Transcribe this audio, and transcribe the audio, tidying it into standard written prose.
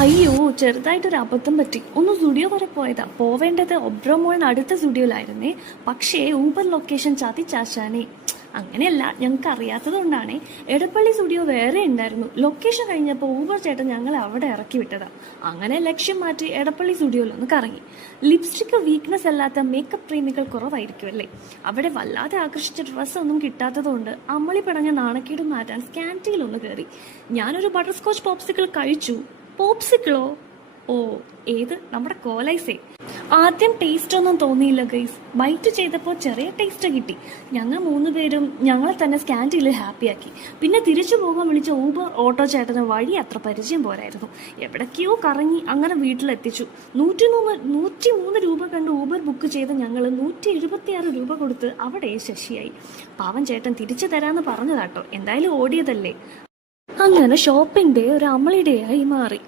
അയ്യോ, ചെറുതായിട്ടൊരു അബദ്ധം പറ്റി. ഒന്ന് സ്റ്റുഡിയോ വരെ പോയതാ. പോവേണ്ടത് ഒബ്രോമോളിന് അടുത്ത സ്റ്റുഡിയോയിലായിരുന്നേ. പക്ഷേ ഊബർ ലൊക്കേഷൻ ചതിച്ചാശാനേ. അങ്ങനെയല്ല, ഞങ്ങൾക്ക് അറിയാത്തത് കൊണ്ടാണേ. എടപ്പള്ളി സ്റ്റുഡിയോ വേറെ ഉണ്ടായിരുന്നു. ലൊക്കേഷൻ കഴിഞ്ഞപ്പോൾ ഊബർ ചേട്ടൻ ഞങ്ങളെ അവിടെ ഇറക്കി വിട്ടതാ. അങ്ങനെ ലക്ഷ്യം മാറ്റി എടപ്പള്ളി സ്റ്റുഡിയോയിലൊന്ന് കറങ്ങി. ലിപ്സ്റ്റിക് വീക്ക്നെസ് അല്ലാത്ത മേക്കപ്പ് പ്രേമികൾ കുറവായിരിക്കും അല്ലേ. അവിടെ വല്ലാതെ ആകർഷിച്ച ഡ്രസ്സൊന്നും കിട്ടാത്തതുകൊണ്ട് അമ്മളി പടഞ്ഞ നാണക്കേട് മാറ്റാൻ സ്കാൻറ്റിയിലൊന്ന് കയറി. ഞാനൊരു ബട്ടർ സ്കോച്ച് പോപ്സിക്കിൾ കഴിച്ചു. പോപ്സിക്കിളോ? ഓ, ഏത്? നമ്മുടെ കോലൈസേ. ആദ്യം ടേസ്റ്റ് ഒന്നും തോന്നിയില്ല ഗൈസ്. ബൈറ്റ് ചെയ്തപ്പോൾ ചെറിയ ടേസ്റ്റ് കിട്ടി. ഞങ്ങൾ 3 പേരും ഞങ്ങളെ തന്നെ സ്കാൻറ്റിയിൽ ഹാപ്പിയാക്കി. പിന്നെ തിരിച്ചു പോകാൻ വിളിച്ച ഊബർ ഓട്ടോ ചേട്ടന് വഴി അത്ര പരിചയം പോരായിരുന്നു. എവിടേക്കോ കറങ്ങി അങ്ങനെ വീട്ടിലെത്തിച്ചു. 103 രൂപ കണ്ട് ഊബർ ബുക്ക് ചെയ്ത് ഞങ്ങൾ 176 രൂപ കൊടുത്ത് അവിടെ ശശിയായി. പാവൻ ചേട്ടൻ തിരിച്ചു തരാമെന്ന് പറഞ്ഞതാട്ടോ. എന്തായാലും ഓടിയതല്ലേ. അങ്ങനെ ഷോപ്പിംഗ് ഡേ ഒരു അമളി ഡേ ആയി മാറി.